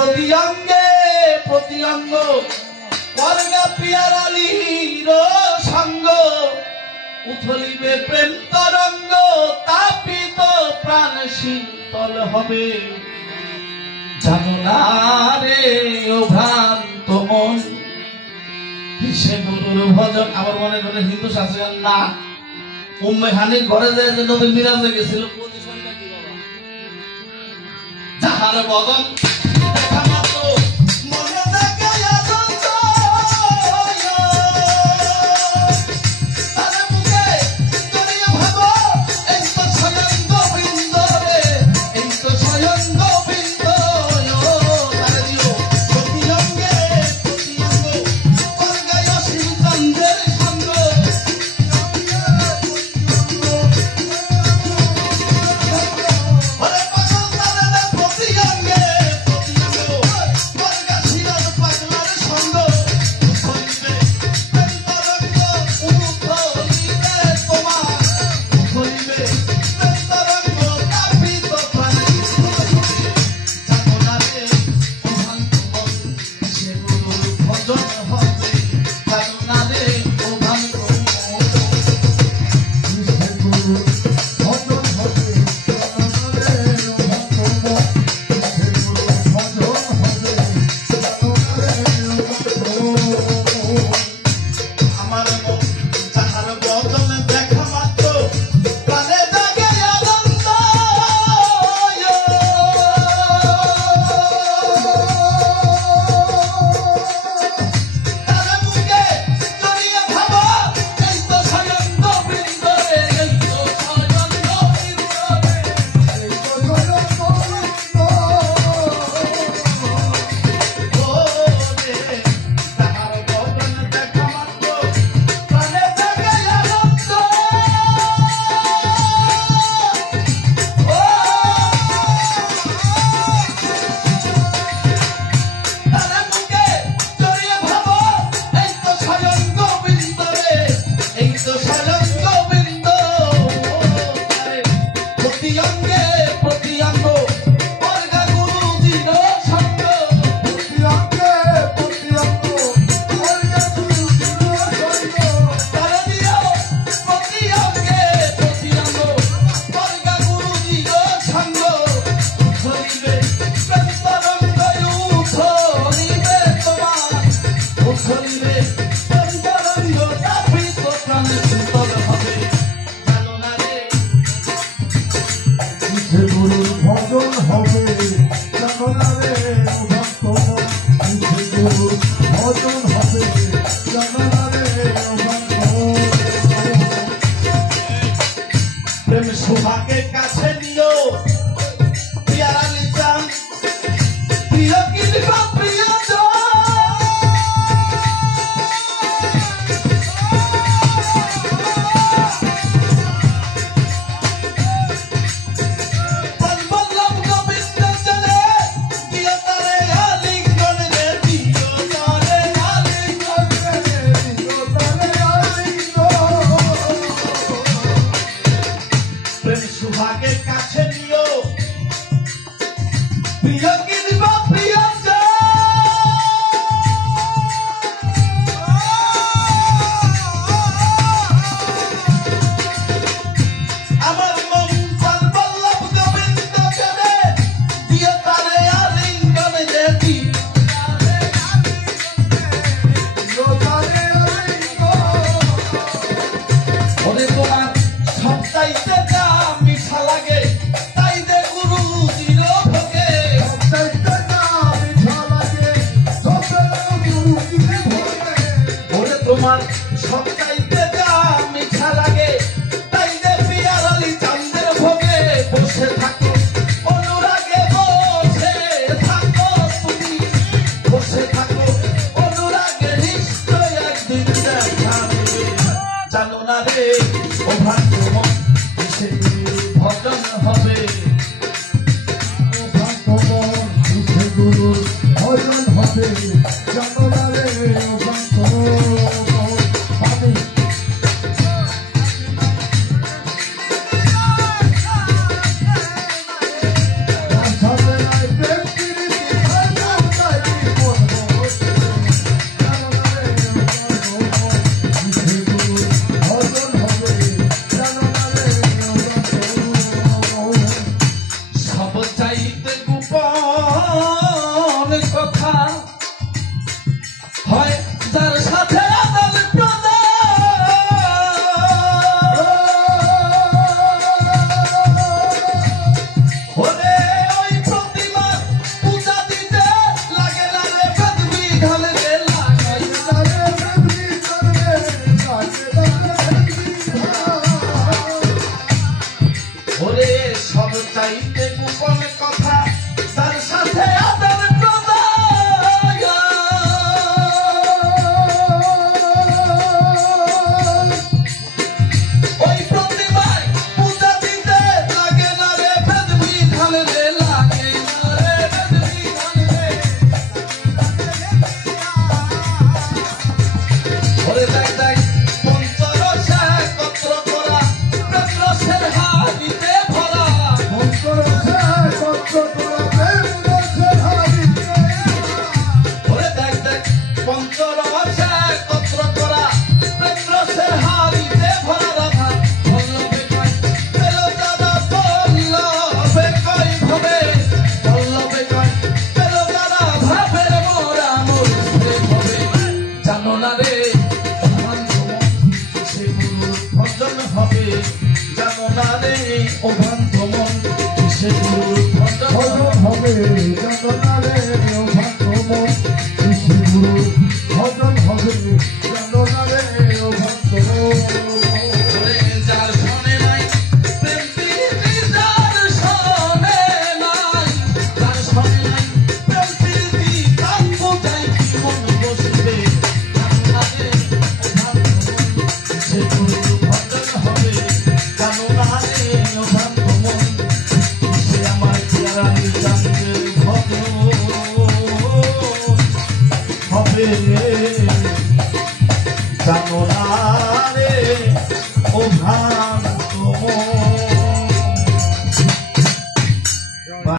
প্রতি অঙ্গে প্রতি অঙ্গ করগা পিয়ারালির সঙ্গ উথলিবে প্রেম তরঙ্গ তাপিত প্রাণ শীতল হবে জানো না রে ও ভ্রান্ত মন কিসে গুরুর ভজন। আমার মনে করে হিন্দু শাস্ত্রে না উম্মে হানির ঘরে যায় যে নবীর মিরাজে গেছিল পজিশনটা কি বাবা যাহার বদন দেখা মাত্র মনে থাকে আনন্দ তার মুখে জড়িয়ে ভাবো এই তো স্বয়ং গোবিন্দ রে এই তো স্বয়ং গোবিন্দ তার দিও প্রতি অঙ্গে প্রতি অঙ্গ করগায় অসীম চন্দ্রের সঙ্গ ওরে পাগল তারে প্রতি অঙ্গে প্রতি অঙ্গ করগা শিরার পাগলার সঙ্গ উথলিবে প্রেম তরঙ্গ উথলিবে তোমার উথলিবে প্রেম তরঙ্গ তাপিত প্রাণে জানো না রে ও ভ্রান্ত মন সে গুরুর ভজন হবে জানো না রে ও ভ্রান্ত মন আমার মন যাহার বদন দেখা মাত্র প্রাণে জাগে আনন্দ তার মুখে জড়িয়ে ভাবো এই তো স্বয়ং গোবিন্দ রে এই তো স্বয়ং গোবিন্দ রে এই তো স্বয়ং গোবিন্দ ও রে তাহার বদন দেখা মাত্র প্রাণে জাগে আনন্দ ও তার মুখে জড়িয়ে ভাবো এই তো স্বয়ং গোবিন্দ রে এই তো স্বয়ং গোবিন্দ প্রতি অঙ্গে প্রতি অঙ্গ করগা গুরুজির সঙ্গ প্রতি অঙ্গে প্রতি অঙ্গ করগা গুরুজির সঙ্গ তার দিও প্রতি অঙ্গে প্রতি অঙ্গ করগা গুরুজির সঙ্গ উথলিবে প্রেম তরঙ্গ উথলিবে তোমার উথলিবে প্রেম তরঙ্গ তাপিত প্রাণে শীতল হবে জানো না রে কিসে গুরুর ভজন হবে জানো না রে ও ভক্ত মন কিসে গুরুর ভজন হবে জানো না রে ও ভক্ত মন। প্রেম সুভাকে কাছে নিও পিয়ারালি চান প্রিয় কিনবা প্রিয় বল্লভ গোবিন্দ চলে দিও তারে আলিঙ্গন রে দিও তারে আলিঙ্গন রে দিও তারে আলিঙ্গন প্রেম সুভাগে কাছে নিও প্রিয় কিনবা প্রিয় আমার মন প্রাণ বল্লভ গোবিন্দ চলে দিও তারে আলিঙ্গন রে দিও ওরে তোমার সবচাইতে যা মিঠা লাগে তাই দে গুরুজির ভোগে ওরে তোমার সবচাইতে যা মিঠা লাগে তাই দে পিয়ারালি চাঁদের ভোগে বসে থাকো অনুরাগে বসে থাকো তুমি বসে থাকো অনুরাগে নিশ্চয় একদিন দেখা দেবে জানো না রে ও ভ্রান্ত মন কিসে গুরুর ভজন হবে ও ভক্ত মন কিসে গুরুর ভজন হবে জানো না রে ও ভক্ত মন। আমি সাথে নাই প্রেম প্রীতি গোপন কথা হয় যার সাথে আদান প্রদান। ওরে ওই প্রতিমার পূজা দিতে লাগে না রে বেদ বিধান রে লাগাই না রে বেদ বিধান রে লাগে না রে বেদ বিধান। ওরে সব চাইতে গোপন কথা তার সাথে আদান প্রদান। ওই প্রতিমায় পূজা দিতে লাগে না রে বেদ বিধান রে লাগে না রে বেদ বিধান রে। ওরে দেখ দেখ পঞ্চরসে একত্র করা প্রেম রসের হাড়িতে ভরা। ওরে দেখ দেখ পঞ্চরসে একত্র করা প্রেম রসের হাড়িতে ভরা। রাধা বল্লভে কয় পেল দাদা বল্লভে কয় ভাবে বল্লভে কয় পেল দাদা ভাবের মোরা মরতে হবে। জানো না রে সে গুরুর ভজন হবে। জানো না রে ও বান্ধবন সে গুরুর ভজন হবে। ওরে যার শোনে নাই প্রেম প্রীতি যার শোনে নাই যার শোনে নাই প্রেম প্রীতি তার বোঝাই কি মন বসবে। জানো না রে ও বান্ধবন সে গুরুর ভজন হবে। জানো না রে ও বান্ধবন সে আমার পেয়ারা নিজানের ভজন হবে। জানো না রে ও ভান